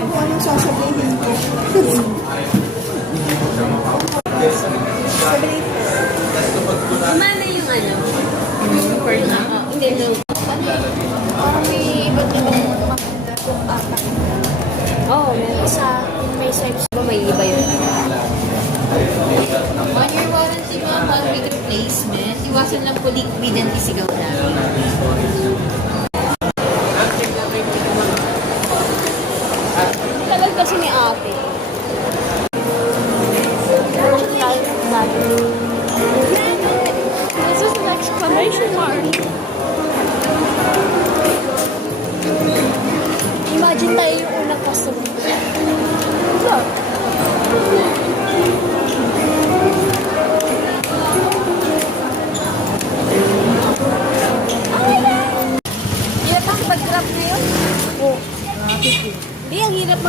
Kung anong sasabihin ko. Sabihin ko. Kumana yung ano? Hindi, no. Parang may iba't ibang maganda kung apat. Oo, meron. May size. Ba may iba yun? 1 year warranty ma'am, 1 week replacement. Iwasan lang po liquid and isigaw namin. Tagal kasi ni ate. This is an exclamation mark. Imagine tayo yung unang customer. Look. Hirap ang pag-grab ngayon? Oo, traffic eh. Hindi, ang hirap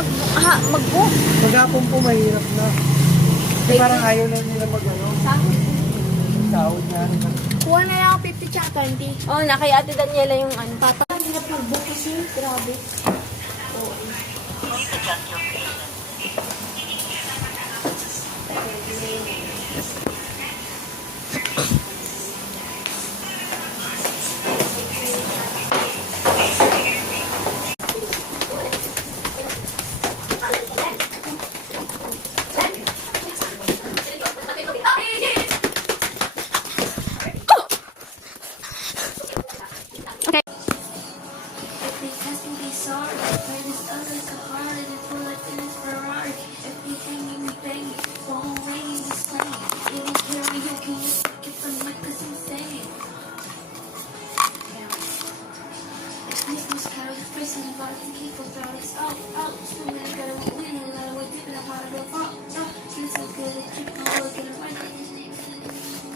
mag-book. Maghapon po mahirap na. Kasi parang ayaw na nila mag-ano. Sahod na. Kuha na lang ako 50 tsaka 20. Oo, na kay ate Daniela yung ano. Ang hirap mag-book kasi. Grabe.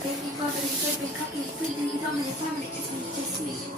Baby, bother, baby, copy, please, you don't need to find it, it's just me.